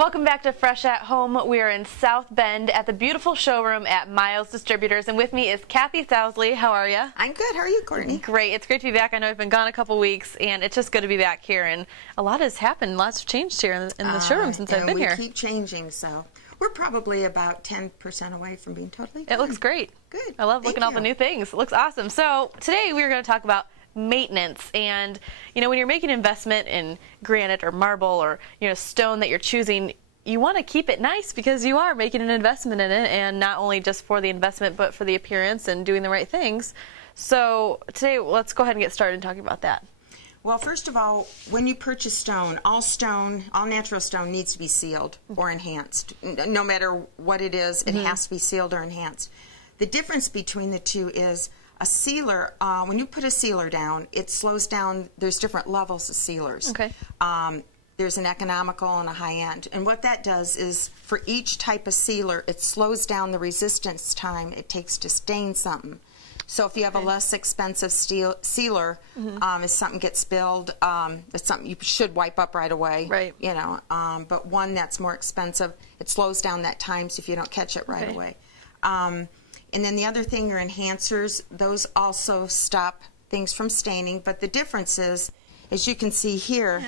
Welcome back to Fresh at Home. We are in South Bend at the beautiful showroom at Miles Distributors, and with me is Kathy Sousley. How are you? I'm good. How are you, Courtney? Great. It's great to be back. I know I've been gone a couple weeks, and it's just good to be back here. And a lot has happened. Lots have changed here in the showroom since I've been here. And we keep changing, so we're probably about 10% away from being totally done. It looks great. Good. I love looking at all the new things. It looks awesome. So today we are going to talk about maintenance. And you know, when you're making an investment in granite or marble or stone that you're choosing, you want to keep it nice because you are making an investment in it, and not only just for the investment but for the appearance and doing the right things. So today let's go ahead and get started and talking about that. Well, first of all, when you purchase stone, all natural stone needs to be sealed or enhanced. No matter what it is, it has to be sealed or enhanced. The difference between the two is a sealer, when you put a sealer down, it slows down. There's different levels of sealers. Okay. There's an economical and a high-end. And what that does is, for each type of sealer, it slows down the resistance time it takes to stain something. So if you have a less expensive sealer, if something gets spilled, it's something you should wipe up right away. Right. But one that's more expensive, it slows down that time, so if you don't catch it right away. And then the other thing, your enhancers, those also stop things from staining. But the difference is, as you can see here,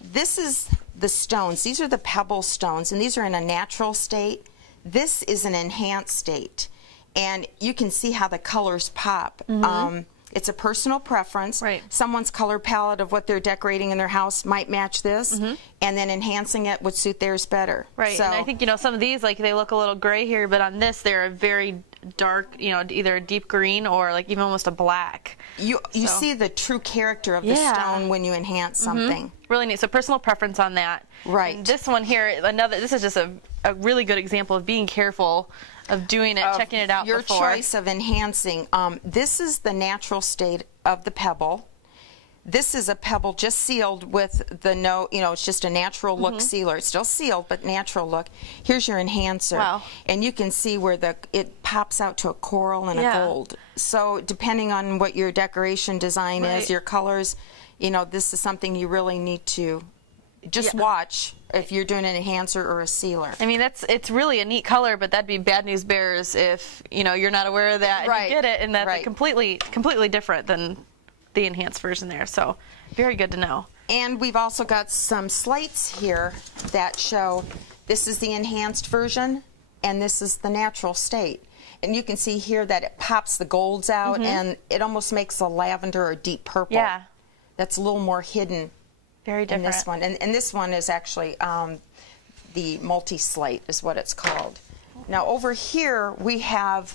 this is the stones. These are the pebble stones, and these are in a natural state. This is an enhanced state. And you can see how the colors pop. It's a personal preference. Right. Someone's color palette of what they're decorating in their house might match this, and then enhancing it would suit theirs better. Right. So, and I think, some of these, like, they look a little gray here, but on this, they're a very dark, either a deep green or like even almost a black. You see the true character of the stone when you enhance something. Really neat. So personal preference on that. Right. And this one here, this is just a really good example of being careful of doing it, checking it out your before. Choice of enhancing. This is the natural state of the pebble. This is a pebble just sealed with the it's just a natural look sealer. It's still sealed, but natural look. Here's your enhancer. Wow. And you can see where it pops out to a coral and a gold. So depending on what your decoration design is, your colors, this is something you really need to just watch if you're doing an enhancer or a sealer. I mean, it's really a neat color, but that'd be bad news bears if you're not aware of that and you get it, and that's completely different than the enhanced version there. So very good to know. And we've also got some slates here that show this is the enhanced version and this is the natural state. And you can see here that it pops the golds out and it almost makes a lavender or deep purple. Yeah. That's a little more hidden. Very different. In this one. And this one is actually the multi-slate is what it's called. Now over here we have,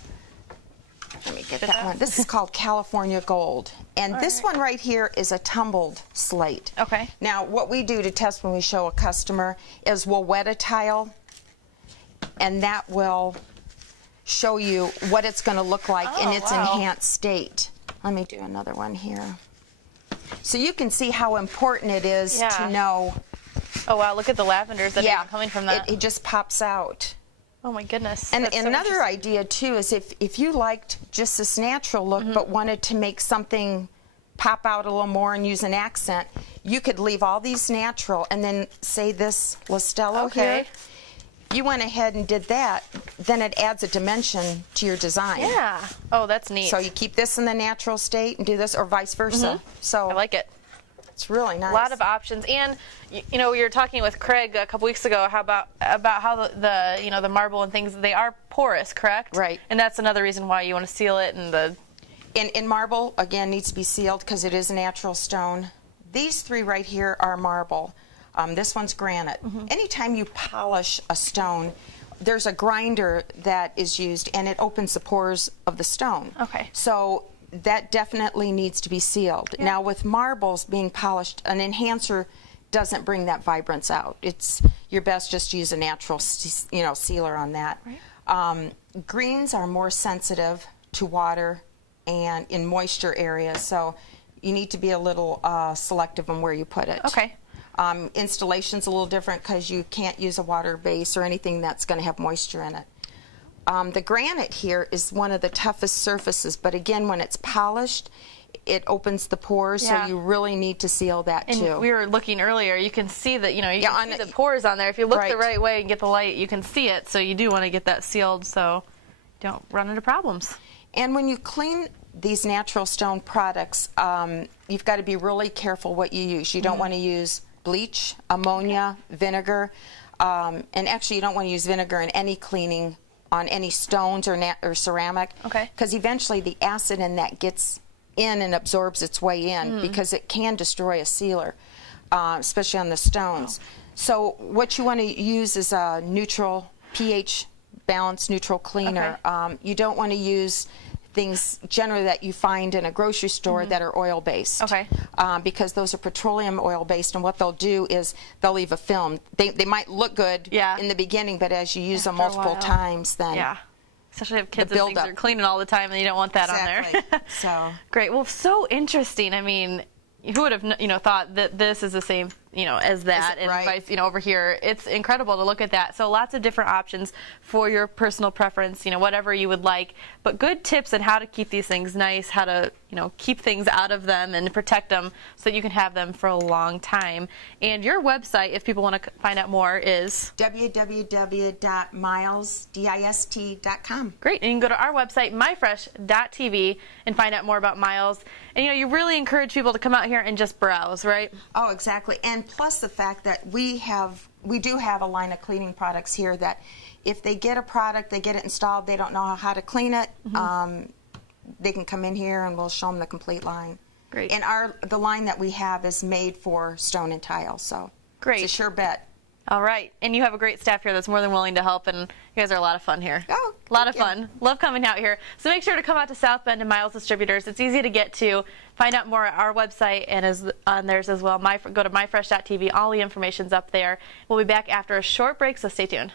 let me get that one. This is called California Gold. And this one right here is a tumbled slate. Okay. Now what we do to test when we show a customer is we'll wet a tile, and that will show you what it's going to look like in its enhanced state. Let me do another one here. So you can see how important it is to know. Oh wow, look at the lavenders that are coming from that. It just pops out. Oh my goodness. And another idea too is if you liked just this natural look but wanted to make something pop out a little more and use an accent, you could leave all these natural and then say this Listello here. You went ahead and did that, then it adds a dimension to your design. Yeah. Oh, that's neat. So you keep this in the natural state and do this, or vice versa. So I like it. It's really nice. A lot of options. And we were talking with Craig a couple weeks ago about how the marble and things, they are porous, correct? Right. And that's another reason why you want to seal it. And in marble, again, needs to be sealed because it is a natural stone. These three right here are marble. This one's granite. Anytime you polish a stone, there's a grinder that is used, and it opens the pores of the stone. Okay. So that definitely needs to be sealed. Yeah. Now, with marbles being polished, an enhancer doesn't bring that vibrance out. It's your best just to use a natural, sealer on that. Right. Greens are more sensitive to water and in moisture areas, so you need to be a little selective on where you put it. Okay. Installation's a little different because you can't use a water base or anything that's going to have moisture in it. The granite here is one of the toughest surfaces, but again, when it's polished, it opens the pores, Yeah. so you really need to seal that And too. we were looking earlier, you can see that, you Yeah, can see the pores on there. If you look the Right. right way and get the light, you can see it. So you do want to get that sealed so you don't run into problems. And when you clean these natural stone products, you've got to be really careful what you use. You don't want to use bleach, ammonia, vinegar, and actually you don't want to use vinegar in any cleaning on any stones or ceramic, Okay. because eventually the acid in that gets in and absorbs its way in, because it can destroy a sealer, especially on the stones. So what you want to use is a neutral pH balanced neutral cleaner. You don't want to use things generally that you find in a grocery store that are oil based, Okay. because those are petroleum oil based, and what they'll do is they'll leave a film. They might look good Yeah. in the beginning, but as you use them After a multiple while. times, then Yeah. Especially if kids The and things buildup. are cleaning all the time and you don't want that Exactly. on there. So Great. Well, so interesting. I mean, who would have thought that this is the same as that, and right? vice over here. It's incredible to look at that. So lots of different options for your personal preference, whatever you would like, but good tips on how to keep these things nice, how to keep things out of them and protect them so that you can have them for a long time. And your website, if people want to find out more, is www.milesdist.com. great. And you can go to our website, myfresh.tv, and find out more about Miles. And you really encourage people to come out here and just browse, right? Oh, exactly. And plus the fact that we do have a line of cleaning products here that if they get a product, they get it installed, they don't know how to clean it, they can come in here and we'll show them the complete line. Great. And the line that we have is made for stone and tile, so Great. it's a sure bet. All right. And you have a great staff here that's more than willing to help, and you guys are a lot of fun here. Oh, a lot of thank you. fun. Love coming out here. So make sure to come out to South Bend and Miles Distributors. It's easy to get to. Find out more at our website and on theirs as well. Go to myfresh.tv. All the information's up there. We'll be back after a short break, so stay tuned.